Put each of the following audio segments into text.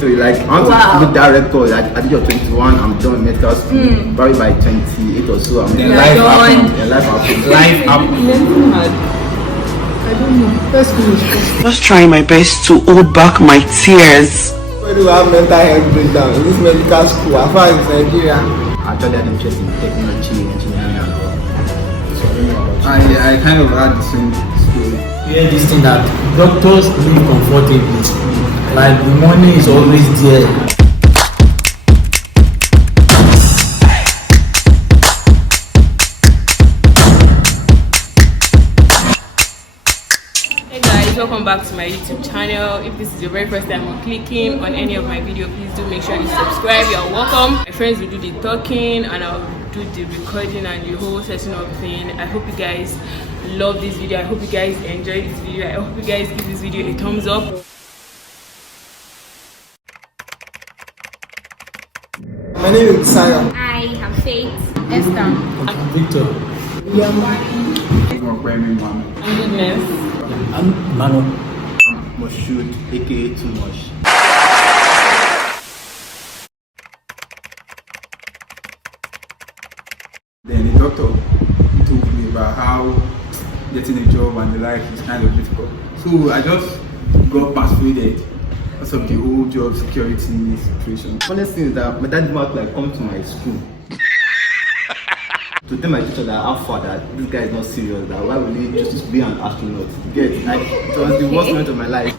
trajectory. Like I want to do that record at the age of 21. I'm done with medical school. Probably by 28 or so. I'm Life happened. Life happened. Life happened. I don't know. Let's finish. Just trying my best to hold back my tears. Where do I have mental health breakdown? In this medical school, as far as Nigeria. Actually, I'm interested in technology, engineering, and all. So I don't know about you. I kind of had the same story. Hear this thing that doctors live comfortably. Like the money is always there. Welcome back to my YouTube channel. If this is your very first time on clicking on any of my video, please do make sure you subscribe. You're welcome. My friends will do the talking and I'll do the recording and the whole setting up thing. I hope you guys love this video. I hope you guys enjoy this video. I hope you guys give this video a thumbs up. My name is Sarah. I am Faith. Esther. I'm Victor. And goodness. I'm Mano. Moshood, aka Too Much. Then the doctor told me about how getting a job and the life is kind of difficult. So I just got persuaded because of the whole job security situation. Funniest thing is that my dad did not like come to my school to tell my teacher that how far that this guy is not serious, that why would he just be an astronaut? Get like it was the worst moment of my life.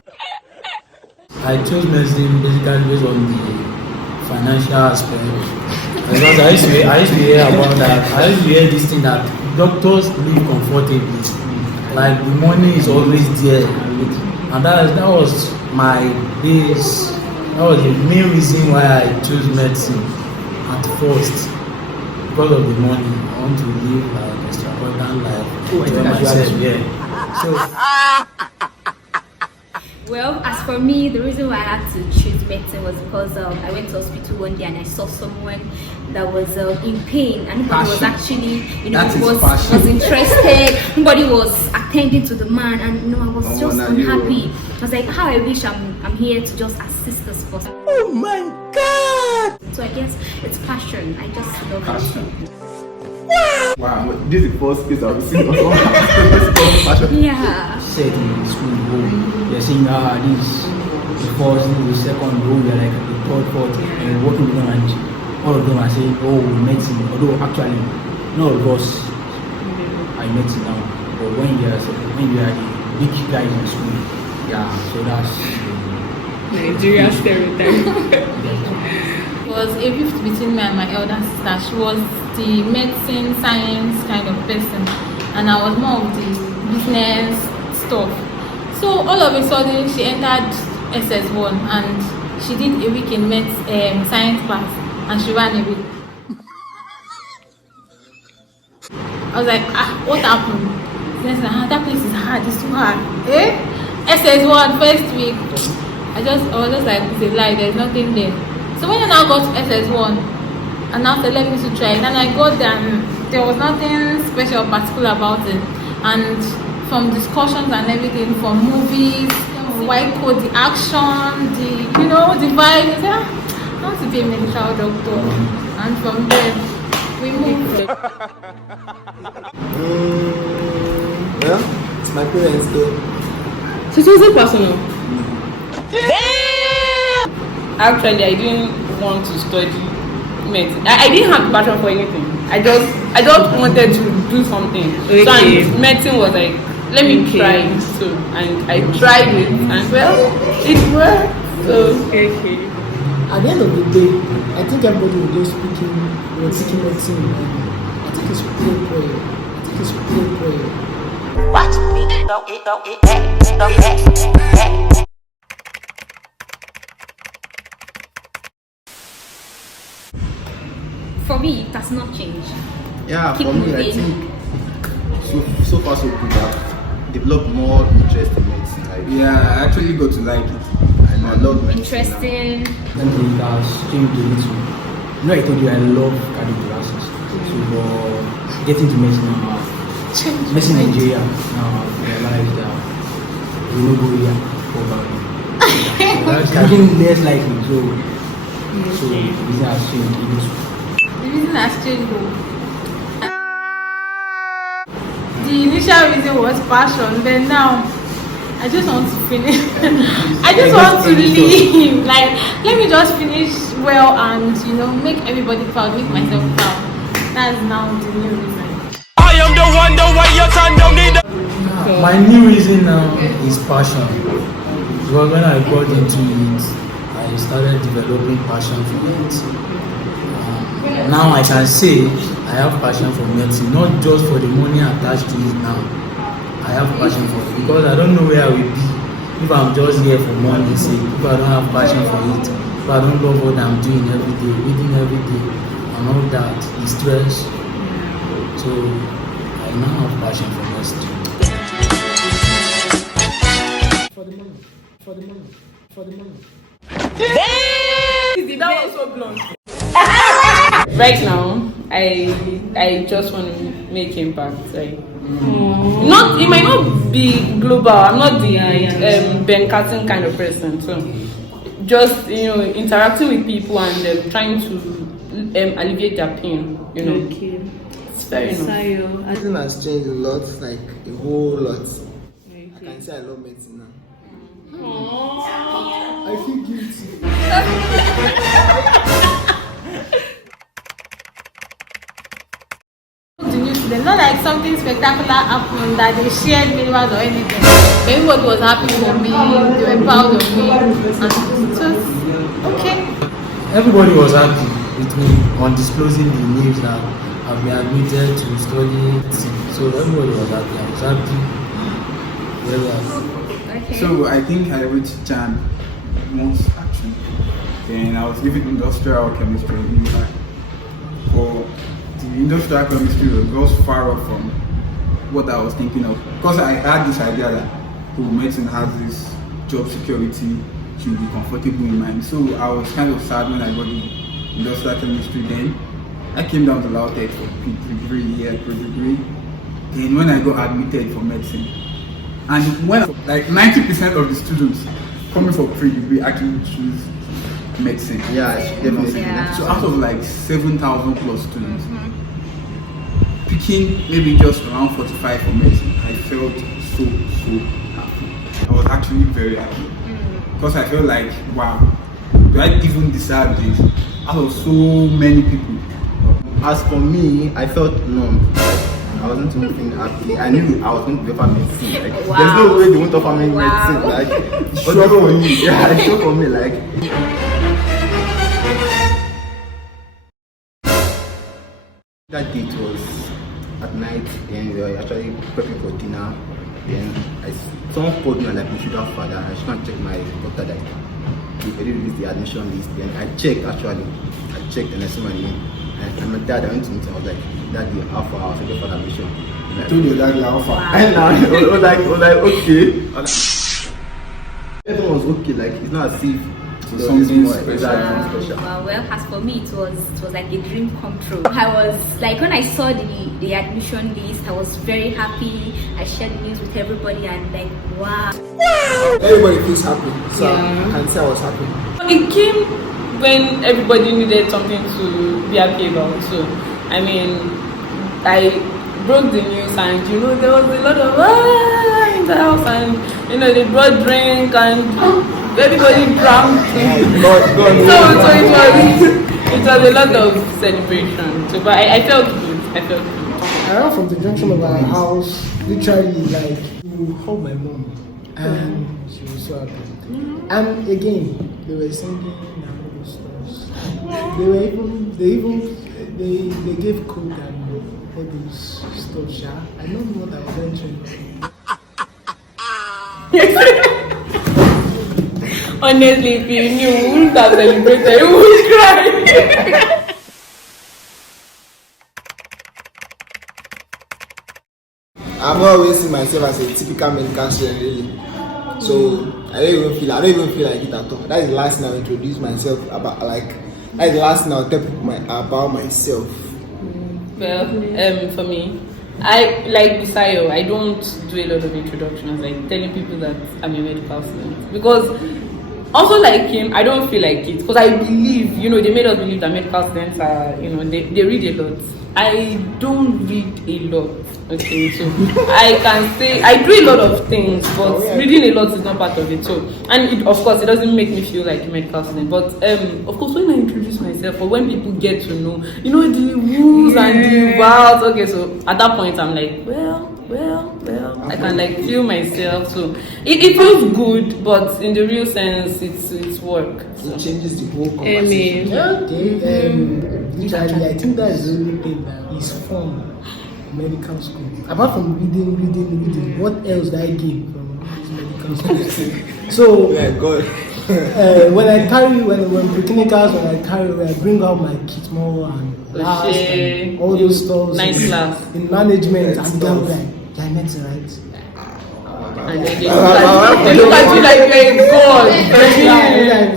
I chose medicine basically based on the financial aspect. Because I used to hear about that. I used to hear this thing that doctors live comfortably. Like the money is always there. And that was my base. That was the main reason why I chose medicine at first. Because of the money, I want to live an extravagant life. So, Well, as for me, the reason why I had to choose medicine was because I went to hospital one day and I saw someone that was in pain and nobody was actually, was interested. Nobody was attending to the man, and I was just unhappy. I was like, how I wish I'm here to just assist this person. Oh my God! So I guess it's passion. I just love passion. Wow, this is the first case I've seen of passion. Yeah. said in school, they're saying, this the first, the second, they're like the third, fourth, and we're working with them, and all of them are saying, medicine. Although actually, none of us are in medicine now. But when you are the big guys in school, so that's Nigeria stereotype. It was a rift between me and my elder sister. She was the medicine, science kind of person, and I was more of the business stuff. So all of a sudden, she entered SS1 and she did a week in science class, and she ran away. I was like, what happened? Then she said, that place is hard, it's too hard. SS1 first week. I was just like, it's a lie, there's nothing there. So when I now got to SS1, and now they let me to try it, and I got there, and there was nothing special or particular about it. And from discussions and everything, from movies, white code, the action, the vibe, I want to be a medical doctor. And from there, we moved. Well, it's my parents though. So it wasn't personal. Actually, I didn't want to study medicine. I didn't have passion for anything. I just wanted to do something. Okay. So and medicine was like, let me try it. So and I tried it, and well, it worked. So okay. At the end of the day, I think everybody will just speaking medicine. I think it's pure prayer. Watch me go it back. For me, it has not changed. Yeah, Keep for me, I moving. think so far so good. I've developed more interest in medicine. Like, Yeah, I actually got to like it. and I love medicine. Interesting. when we are changed a little. I told you I love cardiothoracic. So for getting to medicine now, medicine Nigeria now I realized that we will go here for value. That's even less likely. So the reason has changed. The reason has changed though. The initial reason was passion, then now I just want to finish. I just want to leave. Like, let me just finish well and make everybody proud, make myself proud. That's now the new reason. I am the one your son don't need. My new reason now is passion. Because when I got into it, I started developing passion for it. Now I can say I have passion for medicine, not just for the money attached to it now. I have passion for it because I don't know where I will be if I'm just here for money sake, if I don't have passion for it, if I don't love what I'm doing every day, reading every day, and all that, the stress. So I now have passion for medicine. For the money. For the money. For the money. That was so blunt. Right now, I just want to make impact. Like, it might not be global. I'm not the Ben Carson kind of person. So, just interacting with people and trying to alleviate their pain. Okay. It's very nice. Medicine has changed a lot, like a whole lot. Okay. I can say I love medicine now. I feel guilty. Not like something spectacular happened that they shared videos or anything. Everybody was happy for me, they were proud of me, and it was okay. Everybody was happy with me on disclosing the names that have been admitted to study. So everybody was happy. I was happy. Very happy. Okay. So I think I reached Jan once actually. Then I was living industrial chemistry in Libra. For the industrial chemistry was far off from what I was thinking of. Because I had this idea that medicine has this job security, should be comfortable in mind. So I was kind of sad when I got the industrial chemistry. Then I came down to Lautech for pre-degree. Then when I got admitted for medicine, and when like 90% of the students coming for pre-degree actually choose medicine. Yeah, definitely. Yeah. So out of like 7,000 plus students, picking maybe just around 45 for medicine, I felt so happy. I was actually very happy because I felt like, wow, do I even deserve this? Out of so many people. As for me, I felt numb. I wasn't even happy. I knew I was going to offer medicine. Like, Wow. there's no way they won't offer me medicine. Like, it's sure for me. Yeah, it's sure for me. Like, that date was at night, and we were actually prepping for dinner. Then someone called me and like, we should have father. I should not check my doctor that they already released the admission list. Then I checked and I saw my name. And my dad, I went to meet him. I was like, Daddy, how far? I was looking for the admission. Like, Told your dad how far. and now it was like okay. Everyone was okay. Like, it's not as if there was something more special. special. Well, as for me, it was like a dream come true. I was like, when I saw the admission list, I was very happy. I shared the news with everybody and like, wow. Everybody feels happy. So Yeah. I can say I was happy. It came when everybody needed something to be happy about. So, I mean, I broke the news and there was a lot of in the house and they brought drink and everybody drank. So it was a lot of celebration. So, but I felt good. I ran from the junction of our house, literally like to hold my mom, and she was so happy. And again, they were singing and all those stuff. They gave coke and all those stuff. I don't know what I was entering. Honestly, if you knew, we wouldn't have celebrated, you would cry. I've not always seen myself as a typical medical student, really. So I don't even feel like it at all. That is the last thing I'll introduce myself about. Like, that is the last thing I'll tell people about myself. Well, for me, I like Bisayo. I don't do a lot of introductions, like telling people that I'm a medical student, because Also, like him, I don't feel like it because I believe, you know, they made us believe that medical students are, you know, they read a lot. I don't read a lot. Okay, so I can say I do a lot of things, but reading a lot is not part of it. So, and it, of course, it doesn't make me feel like a medical student. But of course, when I introduce myself or when people get to know, you know, the rules and the vows. Okay, so at that point, I'm like, well, I can like feel myself. So it feels good, but in the real sense, it's work. So. It changes the whole conversation. Okay, literally, I think that's the only thing that is fun. Medical school. Apart from reading, what else did I gain from medical school? So, yeah, God. when pre-clinicals, when I bring out my kit more and last and all those stuff. Nice class. In management, and they're like, yeah, medicine, right? And then they look at you like you're a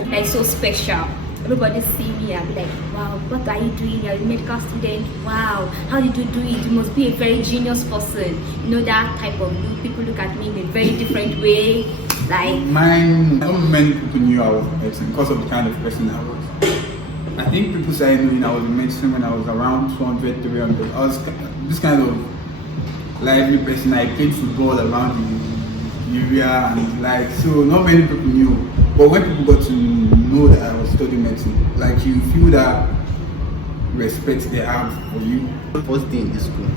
god. Like so special. Everybody see me and be like, wow, what are you doing? You're a medical student. Wow, how did you do it? You must be a very genius person. You know, that type of look. People look at me in a very different way. Like mine, not many people knew I was a medicine because of the kind of person I was. I think people started knowing I was a medicine when I was around 200, 300. I was this kind of lively person. I played football around the area and like, so not many people knew. But when people got to know that I was studying medicine, like you feel that respect they have for you. First day in this school,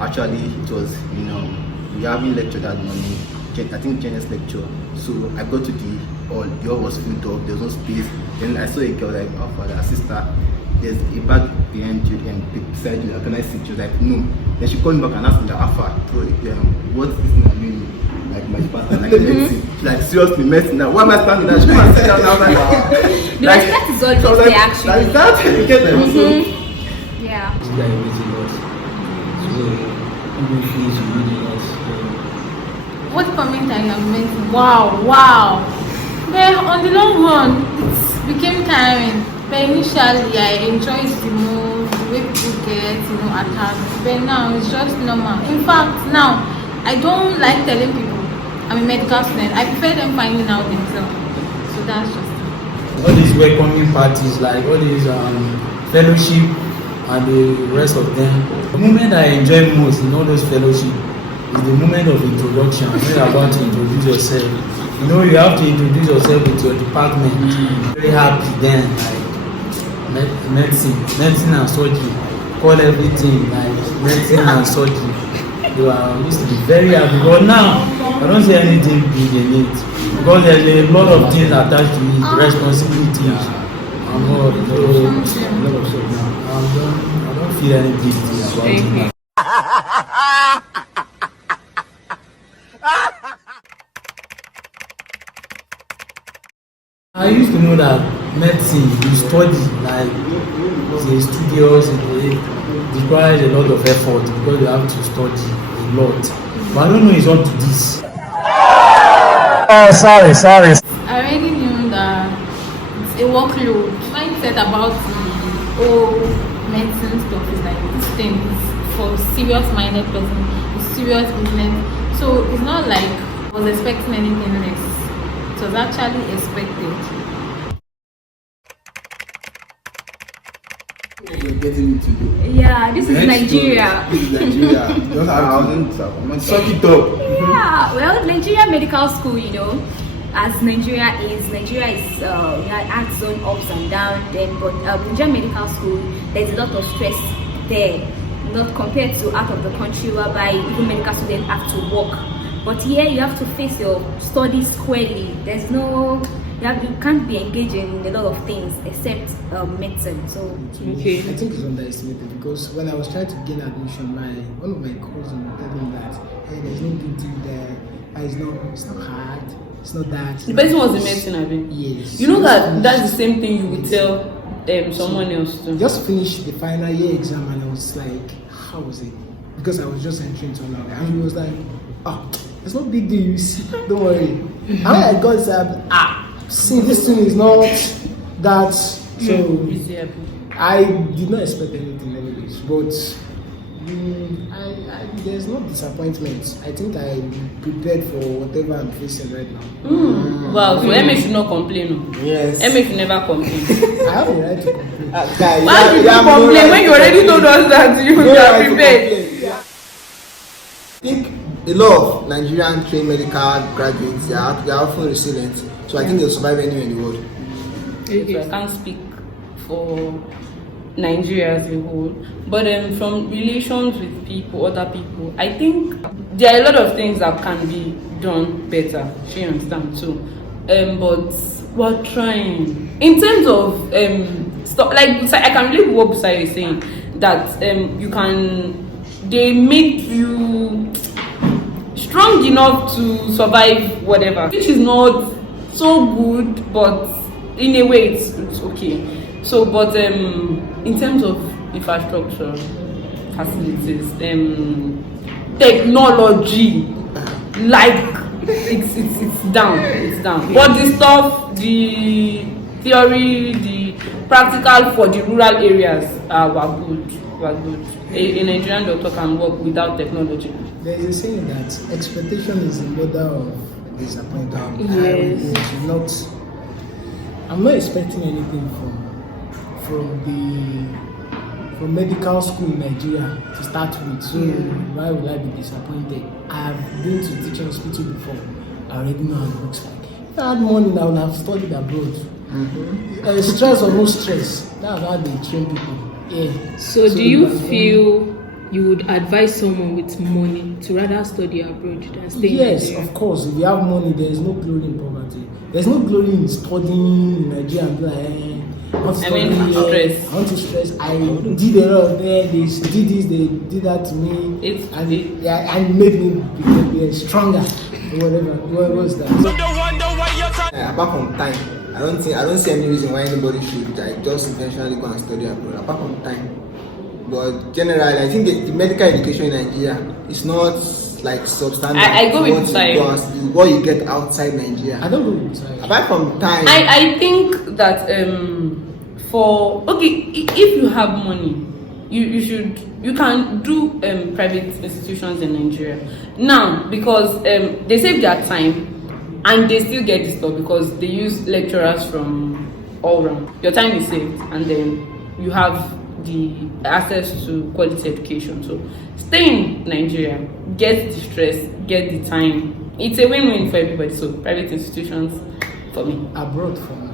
actually it was, you know, we having lecture that morning, I think Jenny's lecture. So I got to the hall was filled up, there was no space. Then I saw a girl like, oh father, sister, there's a bag behind you and beside you, can I sit? She was like, no. Then she called me back and asked me that, Alpha, what's this thing I'm doing? Like my partner, like like seriously messing now. Why am I standing there? She can't sit down. I was like, wow. The respect is always there actually. Like that, you get them. Yeah. It's like raising us. So even fees you reading us. What comment I have made? Wow. But on the long run, it became tiring. But initially, I enjoyed the move, the way people get, you know, attacked. But now it's just normal. In fact, now I don't like telling people I'm a medical student. I prefer them finding out themselves. So that's just it. All these welcoming parties, like all these fellowship and the rest of them. The moment I enjoy most in all those fellowship is the moment of introduction. When you're about to introduce yourself, you know you have to introduce yourself with your department. Very happy then, like medicine and surgery. Call everything like medicine and surgery. I used to be very happy, but now I don't say anything big in it because there's a lot of things attached to it, responsibilities and all. So I don't feel any big deal about it. I used to know that medicine, you study like it's studious, it requires a lot of effort because you have to study a lot. But I don't know it's up to this. Oh, sorry. I already knew that it's a workload. Mindset about the whole medicine stuff is like this thing is for serious-minded person, it's serious business. So it's not like I was expecting anything less. It was actually expected. You're getting into the Yeah, this is Nigeria. This is Nigeria. Just have to suck it up. Yeah, well, Nigeria Medical School, you know, as Nigeria is has own ups and downs. Then, but Nigerian Medical School, there's a lot of stress there, not compared to out of the country whereby even medical students have to work. But here you have to face your studies squarely. There's no, you can't be engaging in a lot of things except medicine. So okay. I think it's underestimated because when I was trying to gain admission, one of my cousins told me that hey, there's no big deal there. It's not hard. It's not that. The person was in medicine, I mean. Yes. You know that's the same thing you would tell someone else to. Just finished the final year exam and I was like, how was it? Because I was just entering to another, and he was like, oh, it's no big deal. You see, don't worry. And when I got that, see, this thing is not that. So I did not expect anything anyways, but There's no disappointment. I think I'm prepared for whatever I'm facing right now. Wow, so MA should not complain. Yes. MA should never complain. I have a right to complain. Why should you complain when you already told us that you are prepared? I think a lot of Nigerian trained medical graduates they are often resilient, so I think they'll survive anywhere in the world. Okay. I can't speak for Nigeria as a whole, but from relations with people, other people, I think there are a lot of things that can be done better. She understands too, but we're trying. In terms of stuff like I can relate what Busai is saying that they make you strong enough to survive whatever, which is not so good, but in a way it's okay. So, but in terms of infrastructure, facilities, technology, like it's down. But the stuff, the theory, the practical for the rural areas were good. A Nigerian doctor can work without technology. There is a saying that expectation is the mother of disappointment. Yes. I'm not expecting anything from medical school in Nigeria to start with. So why would I be disappointed? I have been to teaching hospital before. I already know how it looks like. If I had money, I would have studied abroad. Stress or no stress, that's how they train people. Yeah. So do you feel you would advise someone with money to rather study abroad than stay in Nigeria? Of course. If you have money, there is no glory in poverty. There's no glory in studying in Nigeria and be like, I want to stress. I did a lot of there. They did this, they did that to me, and made me be stronger. Whatever. What was that? Apart from time, I don't see any reason why anybody should just intentionally go and study abroad. Apart from time. But generally, I think the medical education in Nigeria is not like substandard. I go with time. What you get outside Nigeria. I don't go with time. Apart from time. I think that if you have money, you can do private institutions in Nigeria now because they save their time and they still get this stuff because they use lecturers from all around. Your time is saved and then you have the access to quality education. So stay in Nigeria, get the stress, get the time. It's a win-win for everybody. So private institutions for me. Abroad for me.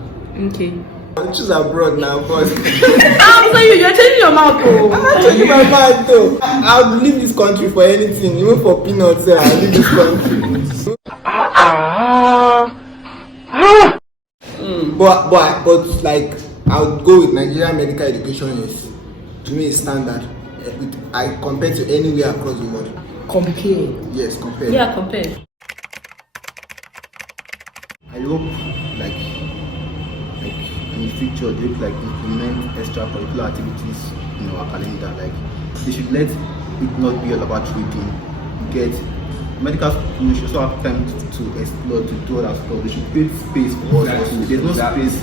Okay. I'll choose abroad now, but I'm sorry, you're changing your mouth though. I'm not changing my mind though. I'll leave this country for anything, even for peanuts. I'll leave this country. But like I would go with Nigerian medical education is to me is standard. I compare to anywhere across the world. Compare. Yes, compare. Yeah, compare. I hope like in the future they would like implement extracurricular activities in our calendar. Like they should let it not be all about reading. You get medical school should also have time to explore, to do other stuff. They should create space for us. There's no space.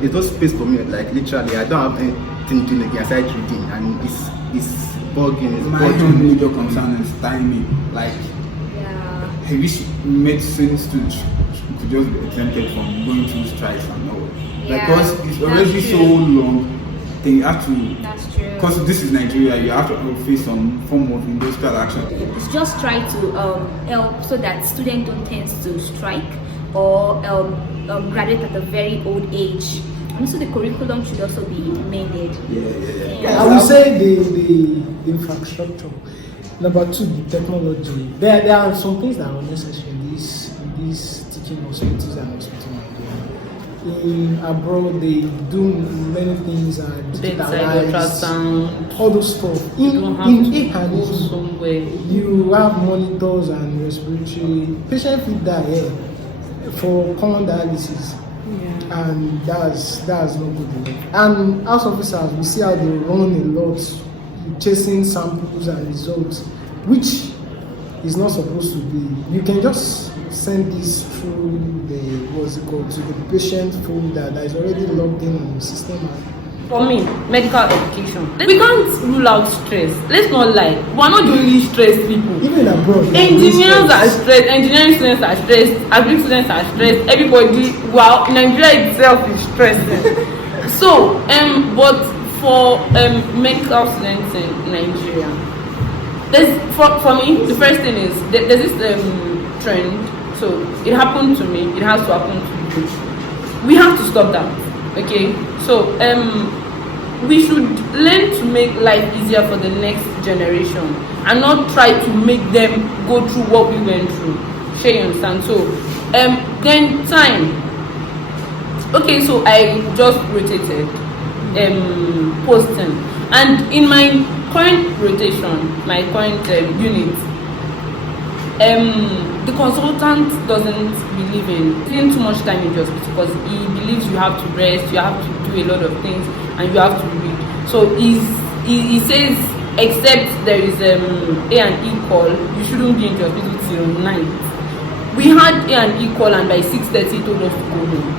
There's no space for me. Like literally, I don't have anything to do again aside reading, and it's bugging. My major concern is timing. Like, I wish medicine students could just be exempted from going through strikes and all. Because it's already so long. They have to. That's true. Because this is Nigeria, you have to face some form of industrial action. Just try to help so that students don't tend to strike or graduate at a very old age. And also the curriculum should also be amended. I would say the infrastructure. Number two, the technology. There are some things that are unnecessary in these teaching hospitals and hospitals. In abroad, they do many things and digitalize all those stuff. In you have monitors and respiratory. Patient fit die here for common dialysis, and that's not good enough. And house officers, we see how they run a lot, chasing samples and results, which is not supposed to be. You can just send this through the to the patient folder that is already logged in on the system, and for me, medical education. We can't rule out stress. Let's not lie. We're not the only stressed people. Even abroad. Engineers are stressed, engineering students are stressed, agric students are stressed, everybody, well, Nigeria itself is stressed. So, but for medical students in Nigeria, for me, the first thing is, there's this trend, so it happened to me, it has to happen to you. We have to stop that, okay? So, we should learn to make life easier for the next generation and not try to make them go through what we went through. Sure, you understand? So, then time. Okay, so I just rotated posting, and in my current rotation, my current unit, the consultant doesn't believe in spending too much time in the hospital because he believes you have to rest, you have to do a lot of things, and you have to read. So he says, except there is A and E call, you shouldn't be in the hospital till 9. We had A and E call, and by 6:30 he told us to go home.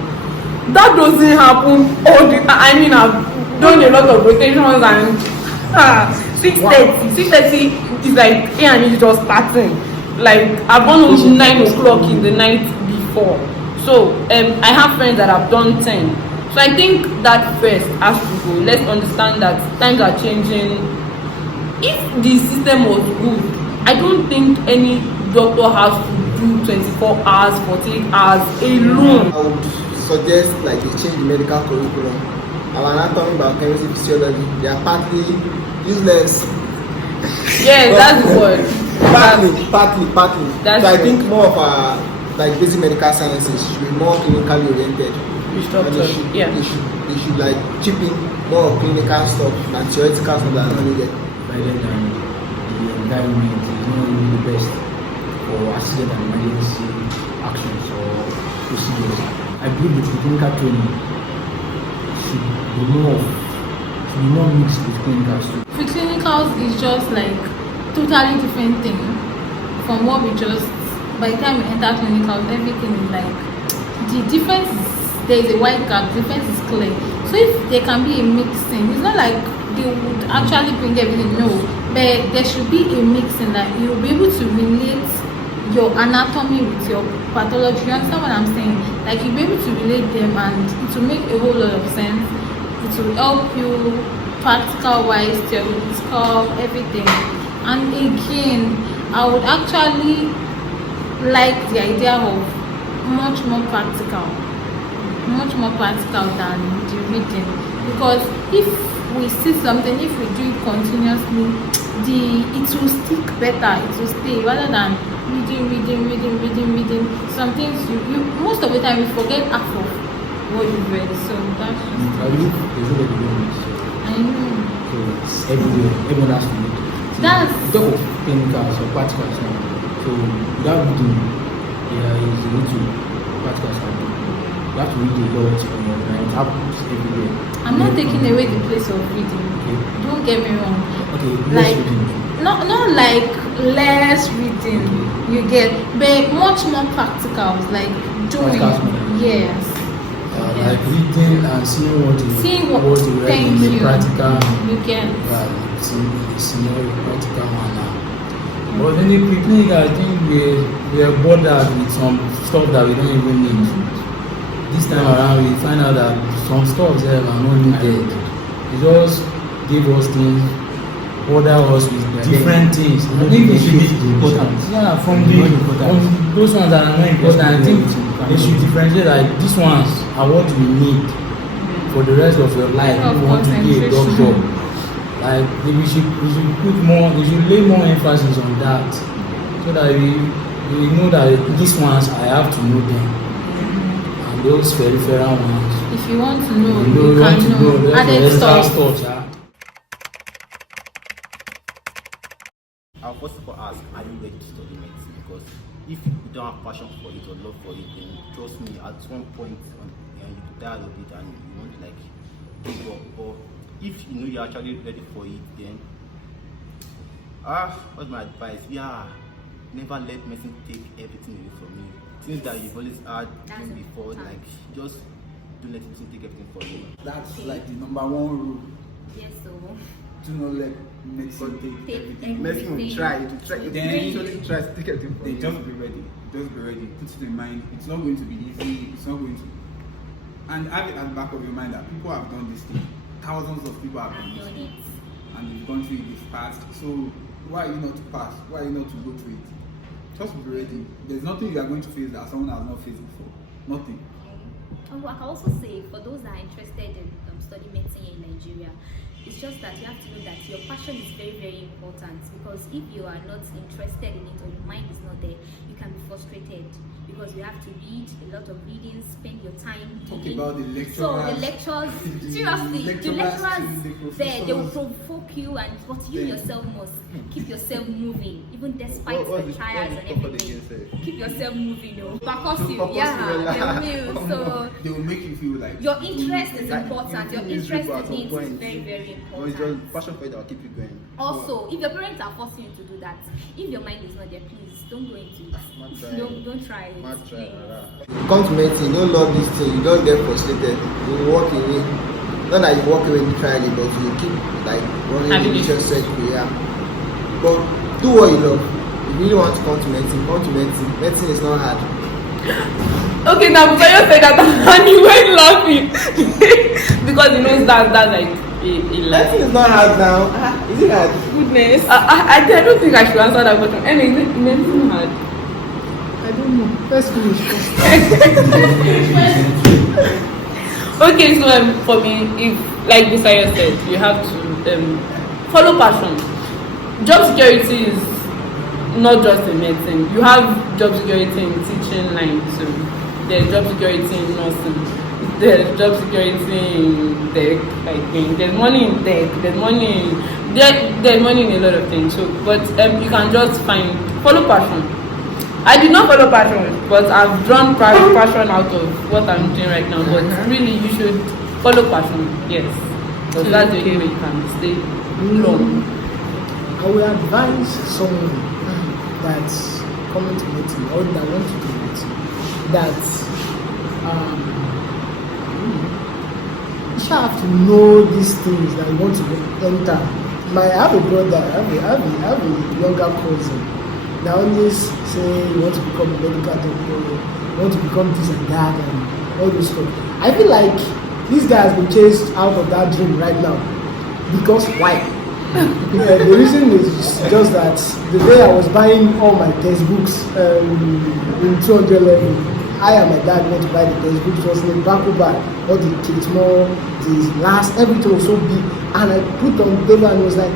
That doesn't happen all the time. I mean, I've done a lot of rotations, and 6:30 is like A and E just starting. Like, I've gone home 9 o'clock in the night before. So I have friends that have done 10. So I think that first has to go. Let's understand that times are changing. If the system was good, I don't think any doctor has to do 24 hours, 48 hours alone. I would suggest like they change the medical curriculum. Our anatomy, biochemistry, physiology, they are partly useless. Yeah, that's the word. Partly. That's so I think more of our like basic medical sciences should be more clinically oriented. They should like chip in more clinical stuff and theoretical stuff that are needed. By then, the environment is not really the best for accident and emergency actions or procedures. I believe that the clinical training should be more mixed with clinical stuff. For clinicals, it's just like totally different thing from what we just. By the time we enter clinicals, everything is like the difference is there is a wide gap. The difference is clear. So if there can be a mixing, it's not like they would actually bring everything. No, but there should be a mixing that you'll be able to relate your anatomy with your pathology. You understand what I'm saying? Like you'll be able to relate them, and it will make a whole lot of sense. It will help you practical wise, theoretical, everything. And again, I would actually like the idea of much more practical than the reading, because if we see something, if we do it continuously, it will stick better, it will stay, rather than reading. Some things you most of the time you forget half of what you read. So that's just I know. So it's everyone has to read. That's talk of clinicals or practicals. So without reading, there is a little practicals. You have to read a lot from your mind. It happens everywhere. I'm not taking away the place of reading. Okay. Don't get me wrong. Okay, like reading. not like less reading, you get, but much more practicals, like doing. Yes. Like reading and seeing what you read in the practical. You get. See more practical manner. But in the clinic, I think we are bothered with some stuff that we don't even need. This time around, we find out that some stuff there are not needed. They just give us things, order us with different things. I think it should be important. Yeah, from those ones that are not important, I think they should differentiate like these ones are what we need for the rest of your life. If you want to be a doctor, like we should put more, we should lay more emphasis on that, so that we know that these ones I have to know them. Those peripheral ones. If you want to know, you can know. Added stuff. I'll first of all ask, are you ready to study medicine? Because if you don't have passion for it or love for it, then trust me, at one point you die of it and you want to like give up. Or if you know you're actually ready for it, then what's my advice? Never let medicine take everything away from you. Things that you've always had before, like just don't let it take everything for you. That's like the number one rule. Yes, so. Do not let medicine take everything. Medicine will try, it will try, it Then- usually tries to take everything for They you. just be ready. Just be ready. Put it in mind. It's not going to be easy. It's not going to. And have it at the back of your mind that people have done this thing. Thousands of people have done I've this done thing. it. And they've gone through it, they've passed. So why are you not to pass? Why are you not to go through it? Just be ready. There's nothing you are going to face that someone has not faced before. Nothing. Oh, I can also say, for those that are interested in studying medicine in Nigeria, it's just that you have to know that your passion is very, very important, because if you are not interested in it or your mind is not there, you can be frustrated, because you have to read a lot of reading, spend your time Talk reading. about the lecturers. So the lectures, seriously, the lecturers the there, they will professors. provoke you, and but you Then- yourself must keep yourself moving, even despite What the is- trials what and is purpose everything. again, sir? Keep yourself moving, you know. Focus you, Focus yeah, you, they will. So They will make you feel like your interest is Like, important. you Your feel interest miserable at in some it is point. very, very Or it's important. your passion for it that will keep you going. Also, if your parents are forcing you to do that, if your mind is not there, please don't go into it. Not try. Don't try it. Not try, please. You come to medicine, you don't love this thing, you don't get frustrated, you walk away. Not that you walk away literally, but you keep like running the Having vicious circle, yeah. But do what you love. If you really want to come to medicine, come to medicine. Medicine is not hard. Okay, now because you said that and you went laughing because you know that's like a lie. Medicine is not hard now. Is it hard? Goodness, I don't think I should answer that question. Anyway, is it medicine hard? I don't know. Let's finish. Okay, so for me, if like Busayo said, you have to follow passion. Job security is not just in medicine. You have job security in teaching line too. There's job security in nursing. There's job security in tech. I think there's money in tech. There's money in a lot of things. So, but you can just follow passion. I did not follow passion, but I've drawn passion out of what I'm doing right now. But really, you should follow passion. Yes, because that's the only way you can stay long. I will advise someone that's coming to medicine or that wants to do it that you shall have to know these things that you want to enter. I have a brother, I have a younger cousin that always say you want to become a medical doctor, you want to become this and that and all this stuff. I feel like this guy has been chased out of that dream right now. Because why? The reason is just that the day I was buying all my textbooks in 200 level, I and my dad went to buy the textbooks. It was in a bag bag, all the kids more, the last, everything was so big. And I put on paper and it was like,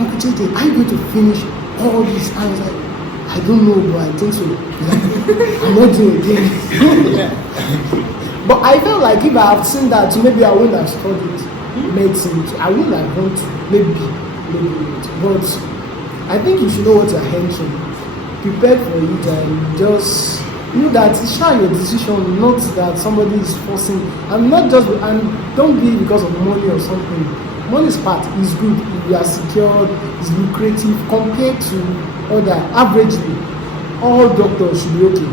Uncle JJ, are you going to finish all this? I was like, I don't know, but I think so. Like, I'm not doing it. But I felt like if I had seen that, maybe I wouldn't have studied medicine. I wouldn't have gone to maybe it. But I think you should know what you're entering. Prepare for it and just know that it's your decision, not that somebody is forcing. And don't be because of money or something. Money's part is good. You are secured, it's lucrative compared to other. Averagely, all doctors should be okay.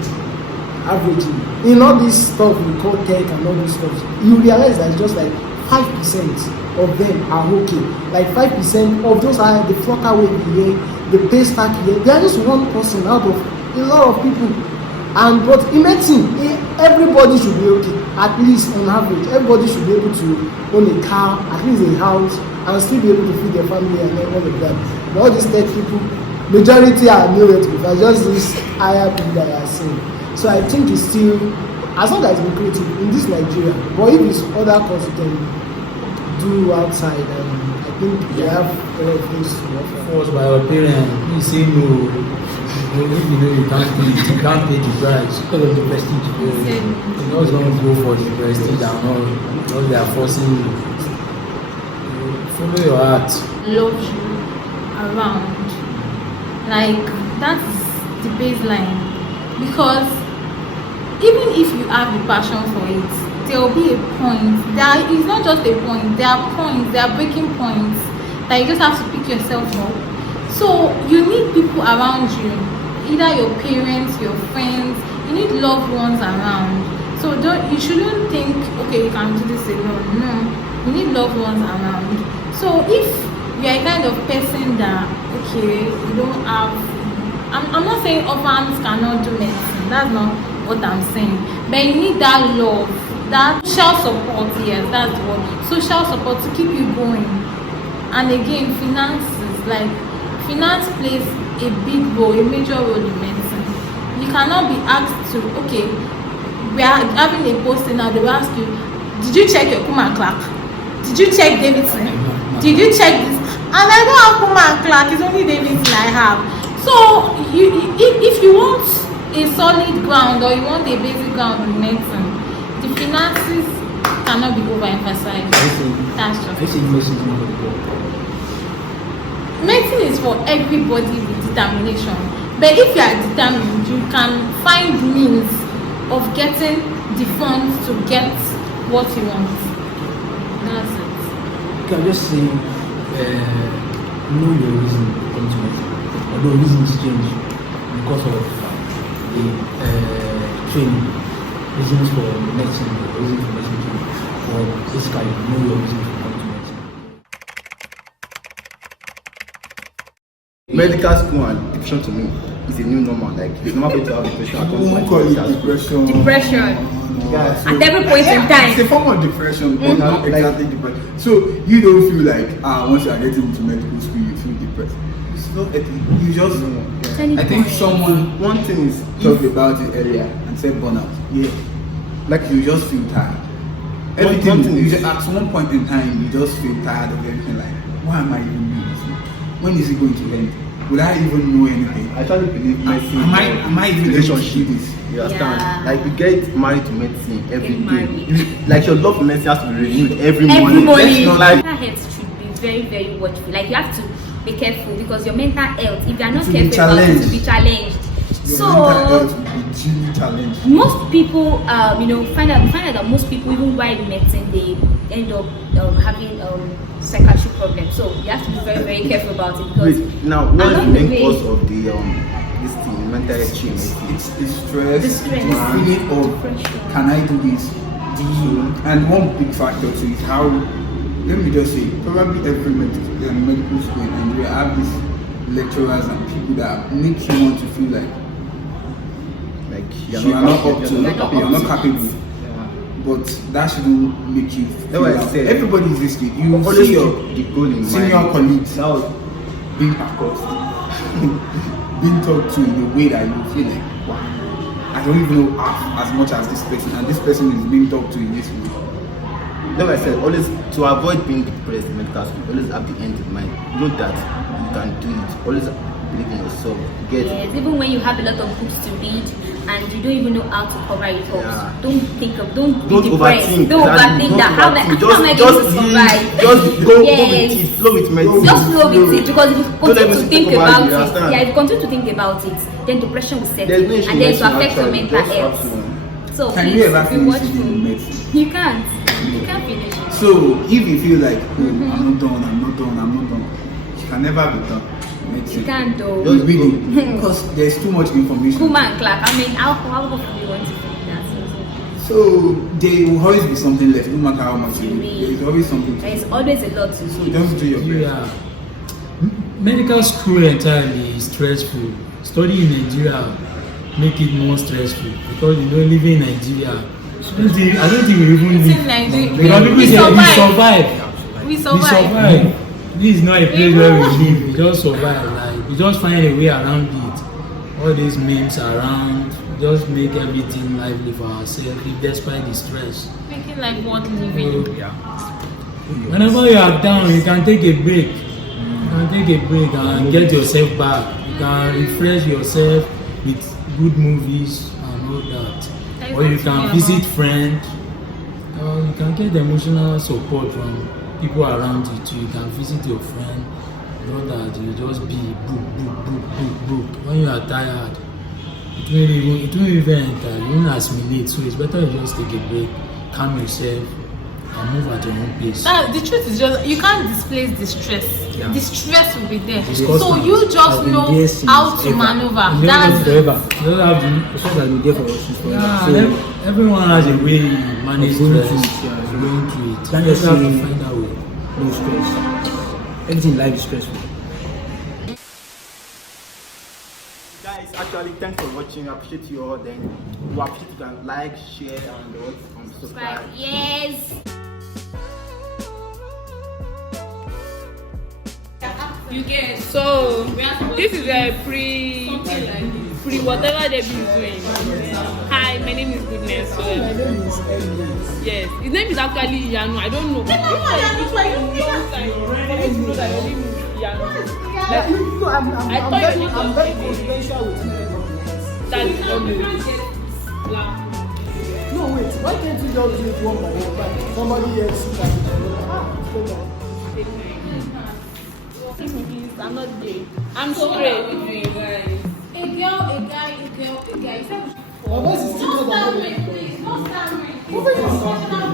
Averagely, in all this stuff we call tech and all this stuff, you realize that it's just like 5% of them are okay. Like 5% of those are the flocker way here, the pay stack here. They are just one person out of a lot of people. And but in medicine, everybody should be okay. At least on average, everybody should be able to own a car, at least a house, and still be able to feed their family and all of that. But all these tech people, majority are nowhere to be. Just this higher people that are saying. So I think it's still, as long as it's lucrative in this Nigeria, but if it's other countries can do outside, and I think they have a lot of things to offer. Forced by your parents, you say no. You know you can't pay the price because of the prestige. You're not going to go for the prestige and all because they are forcing you. Follow your heart. Love you around. Like, that's the baseline. Because even if you have the passion for it, there will be a point. It's not just a point, there are points, there are breaking points that you just have to pick yourself up. So you need people around you, either your parents, your friends, you need loved ones around So you shouldn't think, okay, you can do this alone. No, you need loved ones around. So if you are a kind of person that, okay, you don't have, I'm not saying orphans cannot do medicine. That's not what I'm saying. But you need that love, that social support. Yes, that's what social support to keep you going. And again, finances, like finance plays a big role, a major role in medicine. You cannot be asked to, okay, we are having a posting now, they will ask you, did you check your Kuma and Clark? Did you check Davidson? Did you check this? And I don't have Kuma and Clark, it's only Davidson I have. So if you want a solid ground or you want a basic ground in medicine, the finances cannot be overemphasized. That's just medicine is for everybody with determination. But if you are determined, you can find means of getting the funds to get what you want. That's it. You can just say, know your reason to come to medicine. Although reasons change because of the training. Reasons for medicine, reasons for medicine training. For basically, know your reason to come to medicine. Medical school and depression to me is a new normal. Like it's normal to have depression at one point. Call it depression. Yeah, so At every point in time. It's a form of depression, but not exactly depression. So you don't feel like once you are getting into medical school, you feel depressed. It's not. You just. I think someone one thing is talked about it earlier and said burnout. Yeah, like you just feel tired. Everything. You just, at some point in time, you just feel tired of everything. Like, why am I even doing this? When is it going to end? Will I even know anything? I actually believe medicine. Am I even relationship is? You understand? Yeah. Like you get married to medicine every day. Like your love for medicine has to be renewed every morning. Every morning. Let's not like Mental health should be very, very watchful. Like you have to be careful because your mental health, if you are not To be careful about it, challenged. to be challenged. Your So mental health will be really challenged. most people, find out that most people, even while medicine, they end up having psychiatric problems. So you have to be very, very careful about it because wait, now what is the along the main way- cause of the this thing, mental health change? It's stress, The stress. the feeling of Depression. can I do this? And one big factor too is how, let me just say, probably every medical school in Nigeria have these lecturers and people that make you want to feel like you are not up to, you are not capable. But that shouldn't make you feel That's what I like said. everybody is this way. You Always see your keep the goal in senior mind. colleagues being accosted, being talked to in a way that you feel like, wow, I don't even know as much as this person, and this person is being talked to in this way. That's why I said always to avoid being depressed in medical school, always have the end in mind. Know that you can do it. Always believe in yourself. Get yes, even when you have a lot of books to read and you don't even know how to cover it up, Yeah. don't be depressed. overthink. Don't overthink that. How am I going to survive? Just go Yes. with it. Flow with medicine. Just flow with it because if you Don't let continue to me think think about about it, you it, understand? if you continue to think about it, then depression will set There's in no issue and then with to affect your medicine, mental actually. health. Just have So Can please you ever be finish watchful. reading medicine? You can't. You can't finish it. So if you feel like, oh, I'm not done, you can never be done. You Medicine. can't do. Don't really, because there's too much information. Kuma and Clark. I mean, how often do you want to finish that? So there will always be something left, no matter how much you do. There is always something. There is always a lot to So do. just do your best. Yeah. Medical school entirely is stressful. Studying in Nigeria make it more stressful because living in Nigeria. I don't think we even It's live. in Nigeria. Because people We say survive. we We survive. survive. This is not a place where we live. We just survive. Like we just find a way around it. All these memes around, just make everything lively for ourselves, despite the stress. Making life worth living. Whenever you are down, you can take a break. You can take a break and get yourself back. You can refresh yourself with good movies and all that. Or you can visit friends. Or you can get emotional support from people around you too. You can visit your friend. Not that you just be book. When you are tired, it won't even enter. You won't assimilate. So it's better you just take a break, calm yourself, and move at your own pace. The truth is just you can't displace the stress. Yeah. The stress will be there. It's So constant. you just Has been know there since how to ever. maneuver. It's That's forever. You don't have the stress has been there for since forever. Yeah, So everyone has a way you manage stress. Going through it. Can't You just have say to find that way. no stress. Everything in life is stressful. Guys, actually, thanks for watching. I appreciate you all. Then we appreciate you can like, share, and subscribe. Yes. You get so this is a pre whatever Deb'rah is doing. Hi, my name is Goodness. So, My name is Ellie. yes, his name is actually Yanu. I don't know. It's like a long time. I didn't know that your name is Yanu. Like, You know, I thought your name I'm was very Ellie. confidential with you. That is obvious. No, wait. Why can't you just do it one by one? Like somebody else is like, it's better. I'm not gay. I'm straight. a girl, a guy. My voice is thicker than other people.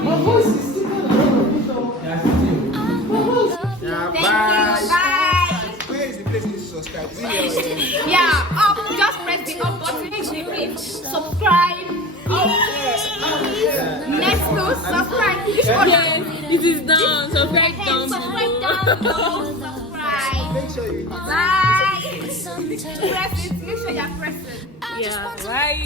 My voice is thicker than other people. Yeah, Thank you. Bye. Where is the place to subscribe? Is it here? Yeah, up. Just press the up button. Subscribe. Next to subscribe. Which one? Yes, it is down. Subscribe down Subscribe below. down below. Subscribe. Make sure you Bye. Press it. Make sure you're pressing. Yeah, bye.